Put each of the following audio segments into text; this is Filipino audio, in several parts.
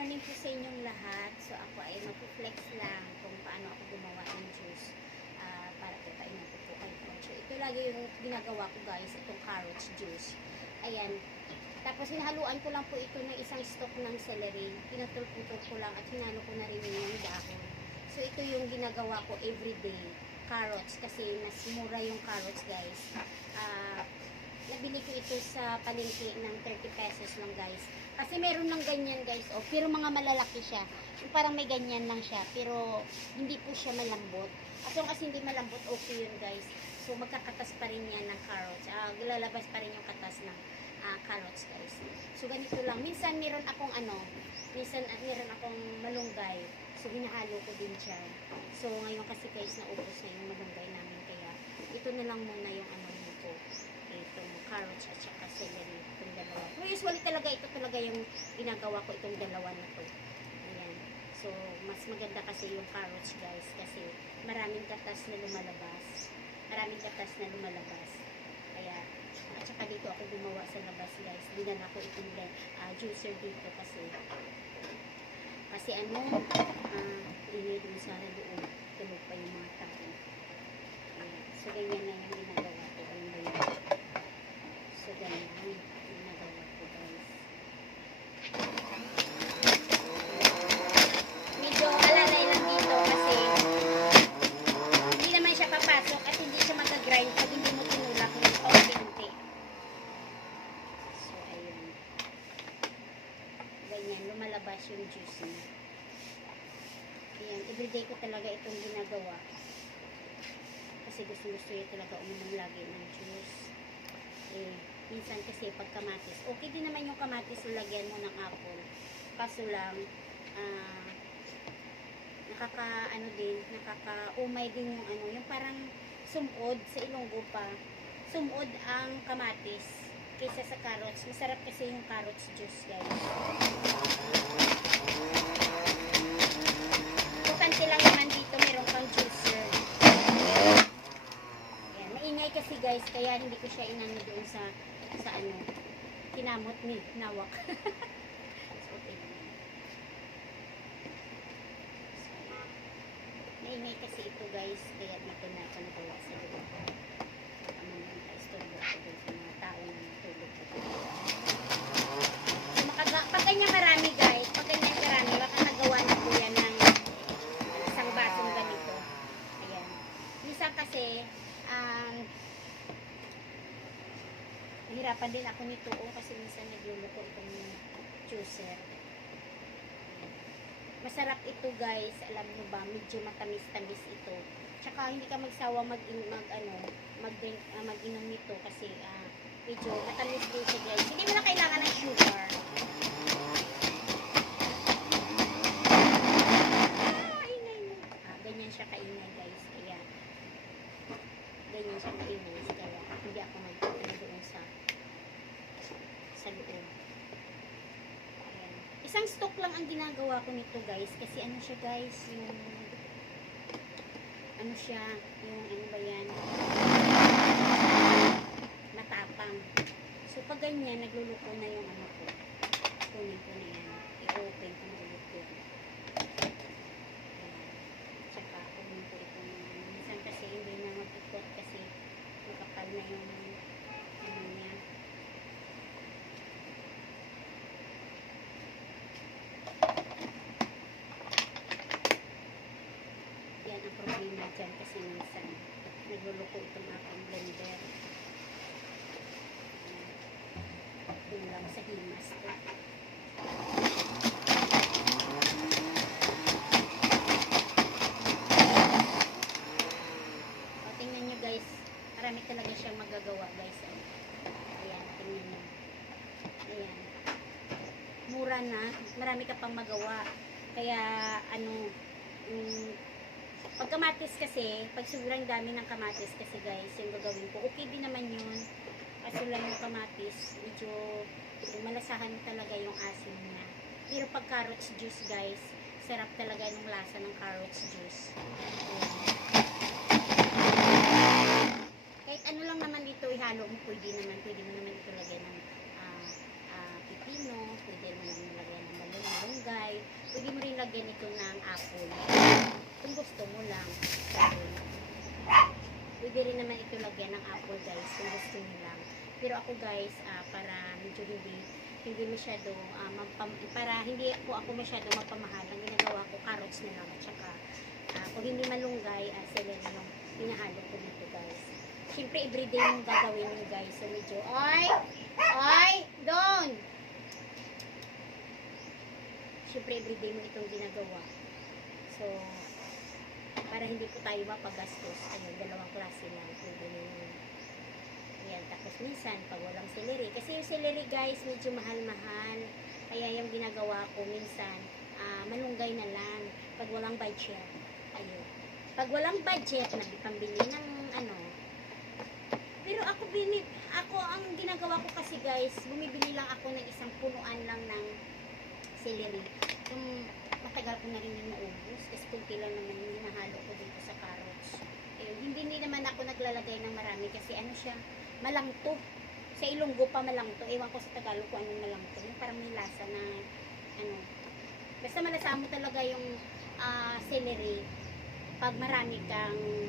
morning po sa inyong lahat. So ako ay mag-flex lang kung paano ako gumawa ng juice para kitain natin po kayo. So ito lagi yung ginagawa ko guys, itong carrots juice. Ayan. Tapos hinahaluan ko lang po ito ng isang stalk ng celery. Pinatulputol ko lang at hinalo ko na rin yung dahon. So ito yung ginagawa ko everyday. Carrots kasi mas mura yung carrots guys. Nabili ko ito sa palengke ng 30 pesos lang guys. Kasi meron ng ganyan guys. Oh, pero mga malalaki siya. Yung parang may ganyan lang siya. Pero hindi po siya malambot. At yung kasi hindi malambot, okay yun guys. So magkakatas pa rin yan ng carrots. Lalabas pa rin yung katas ng carrots guys. So ganito lang. Minsan meron akong minsan meron akong malunggay. So hinahalo ko din siya. So ngayon kasi guys naubos na yung malunggay namin. Kaya ito na lang muna yung ko. Itong carrots at saka celery. Itong dalawa. So usually talaga ito talaga yung ginagawa ko, itong dalawa na to. Ayan. So mas maganda kasi yung carrots guys. Kasi maraming katas na lumalabas. Maraming katas na lumalabas. Kaya at saka dito ako gumawa sa labas guys. Dinala ko itong juicer dito kasi ingay dun sa loob. Tulog pa yung mga tao. So ganyan na yung ginagawa ko. Ayun ba yun? So ganyan yung ginagawa ko guys. Medyo alalay lang dito kasi hindi naman siya papasok at hindi siya mag-grind pag hindi mo tinulak ng paunti-unti. So ayun. Ganyan, lumalabas yung juice niya. Ayan, everyday ko talaga itong ginagawa. Kasi gusto niya talaga uminom lagi ng juice. Minsan kasi pag kamatis, okay din naman yung kamatis, lagyan mo ng apple. Kaso lang, nakakaumay din yung yung parang sumod sa Ilonggo pa. Sumod ang kamatis kaysa sa carrots. Masarap kasi yung carrots juice guys. Importante lang naman dito, meron kang juicer. Ayan, maingay kasi guys, kaya hindi ko siya inano doon sa kinamot ni nawak. So, okay. Maingay kasi ito guys, kaya dito na ako nagawa sa loob. Baka mamaya istorbo ako doon sa mga tao na natulog ko. So, pag ganyan marami guys, pag ganyan marami, baka nagawa na po yan ng isang basong ganito. Ayan. Minsan kasi, nahirapan din ako nito kasi minsan nagluluto itong juicer. Masarap ito guys, alam mo ba, medyo matamis-tamis ito. Tsaka hindi ka magsawa mag-inom nito kasi medyo matamis din siya guys. Hindi mo na kailangan ng sugar. Ganyan siya kaingay guys. Kaya ganyan siya kaingay. Kaya hindi ako mag-inom doon sa loob. Ayan. Isang stock lang ang ginagawa ko nito guys. Kasi siya guys, yung matapang. So pag ganyan, nagluluto na yung ko. Kunin ko na yan. I-open ko na ulit yun. Tsaka kunin ko ito. Minsan kasi hindi na mag-ikot kasi makapal na yung niya. Yan ang problema dyan kasi minsan nagluluko itong aking blender. Yun lang sa himas to. O, tingnan nyo guys, marami talaga siyang magagawa guys. Ayan, tingnan nyo. Ayan. Mura na, marami ka pang magawa. Kaya pag kamatis kasi, pag sobrang dami ng kamatis kasi guys, yung gagawin ko, okay din naman yun. Kaso lang yung kamatis, medyo malasahan talaga yung asin niya. Pero pag carrots juice guys, sarap talaga yung lasa ng carrots juice. Kahit ano lang naman dito ihalo mo, pwede mo naman ito lagay ng pipino, pwede mo naman lagay ng malunggay, lagyan ito ng apple. Kung gusto mo lang. Ayun. Pwede rin naman ito lagyan ng apple guys kung gusto niyo lang. Pero ako guys, para medyo hindi masyado para hindi ako masyado mapamahal, ang ginagawa ko carrots na lang at saka kung hindi malunggay, celery yung pinahalo ko dito guys. Siyempre everyday mong gagawin nyo guys. So medyo doon. Siyempre everyday mo itong ginagawa. So para hindi po tayo mapagastos. Ayun, dalawang klase lang. Pwede nyo. Ayan, tapos minsan, pag walang celery. Kasi yung celery guys, medyo mahal-mahal. Kaya yung ginagawa ko minsan, malunggay na lang. Pag walang budget. Ayun. Pag walang budget, pambili ng pero ako ang ginagawa ko kasi guys, bumibili lang ako ng isang punuan lang ng celery. Kung matagal ko na rin yung naubos, kasi kunti lang naman yung hinahalo ko dito sa carrots. Ayun, hindi naman ako naglalagay ng marami kasi siya, malangto. Sa Ilonggo pa malangto. Ewan ko sa Tagalog kung anong malangto. Yung parang may lasa na, basta malasa mo talaga yung celery pag marami kang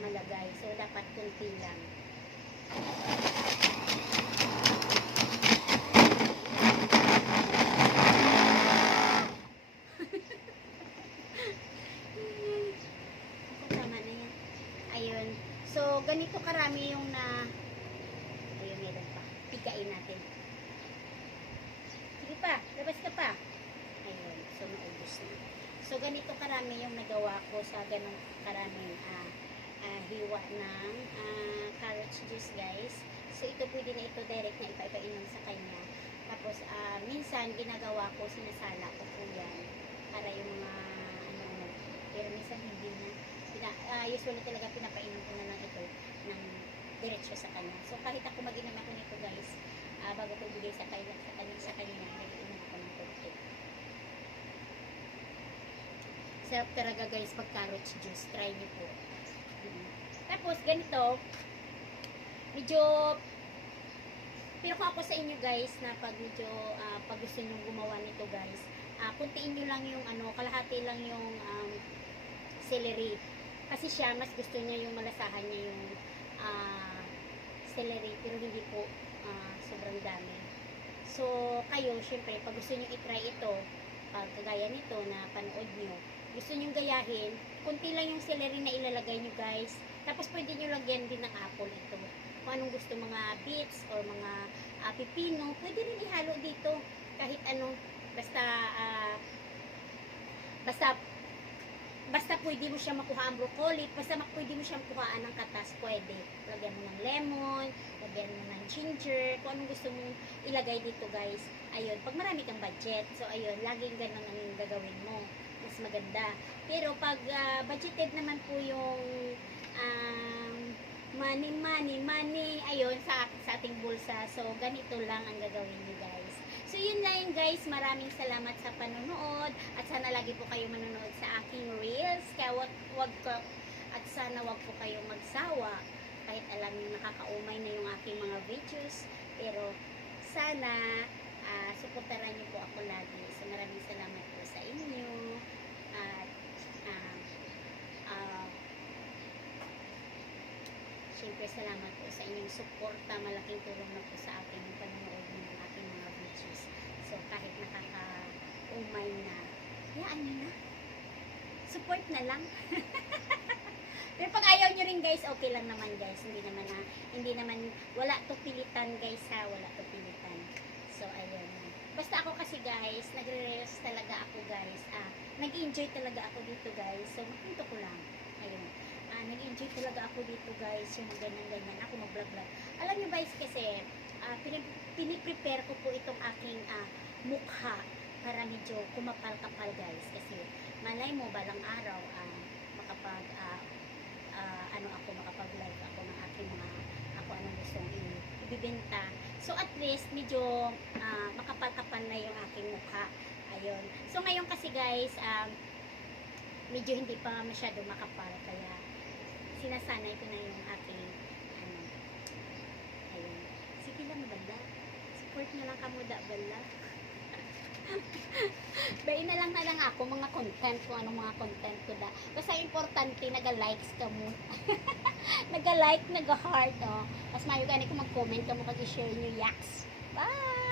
malagay. So, dapat kunti lang. Tama na yan. Ayun. So, ganito karami yung ayun, meron pa. Pigain natin. Sige pa. Labas ka pa. Ayun. So, naubos na. So, ganito karami yung nagawa ko sa ganong karaming hiwa ng carrots juice, guys. So, ito pwede na ito direct na ipainom sa kanya. Tapos, minsan, ginagawa ko, sinasala ko po yan para yung mga, pero minsan hindi na. Usually talaga pinapainom ko na lang ito ng diretso sa kanya. So, kahit ako mag-inom ako nito, guys, bago ko ibigay sa kanya, nag-inom ako ng konti. Sarap talaga guys pag carrots juice. Try niyo po. Tapos ganito, medyo, pero kung ako sa inyo guys, na pag medyo, pag gusto nyo gumawa nito guys, kuntiin nyo lang yung kalahati lang yung celery. Kasi siya, mas gusto niya yung malasahan niya yung celery, pero hindi po sobrang dami. So, kayo, syempre, pag gusto nyo i-try ito, kagaya nito na panood nyo, gusto nyo gayahin, kunti lang yung celery na ilalagay nyo guys. Tapos pwede nyo lagyan din ng apple ito. Kung anong gusto, mga beets or mga pipino, pwede rin ihalo dito. Kahit basta pwede mo siya makuha ang broccoli, basta pwede mo siya makuhaan ng katas, pwede. Lagyan mo ng lemon, lagyan mo ng ginger, kung anong gusto mong ilagay dito guys. Ayun, pag marami kang budget, so ayun, laging ganun ang gagawin mo. Mas maganda. Pero pag budgeted naman po yung money, ayun, sa ating bulsa. So, ganito lang ang gagawin niyo guys. So, yun lang guys. Maraming salamat sa panonood. At sana lagi po kayo manonood sa aking reels. Kaya at sana wag po kayong magsawa. Kahit alam niyo nakakaumay na yung aking mga videos. Pero, sana suportahan niyo po ako lagi. So, maraming salamat po sa inyo. At, siyempre, salamat po sa inyong suporta. Malaking tulong na po sa akin yung panonood ng aking mga videos. So, kahit nakaka-umay na, hayaan nyo na. Support na lang. Pero pag ayaw nyo rin guys, okay lang naman guys. Hindi naman, wala to pilitan guys ha. Wala to pilitan. So, ayun. Basta ako kasi guys, nagre-reels talaga ako guys. Nag-enjoy talaga ako dito guys. So, mapunto ko lang. Ayun. Nag-enjoy talaga ako dito guys, yung ganyan-ganyan, ako mag-vlog-vlog. Alam nyo guys kasi, piniprepare ko po itong aking mukha para medyo kumapal-kapal guys. Kasi malay mo balang araw, makapag-live ako ng aking ako anong gustong ibibenta. So at least, medyo makapal-kapal na yung aking mukha. Ayun. So ngayon kasi guys, medyo hindi pa masyado makapal, kaya sinasanay ko na yung aking ayun. Sige lang bala. Support na lang kamuda bala. Bye share na lang ako mga content kung anong mga content ko da. Basta importante naga-likes ka mo. Naga-like, naga-heart, oh. Mas mayo gani kung mag-comment ka mo kag i-share niyo yaks. Bye!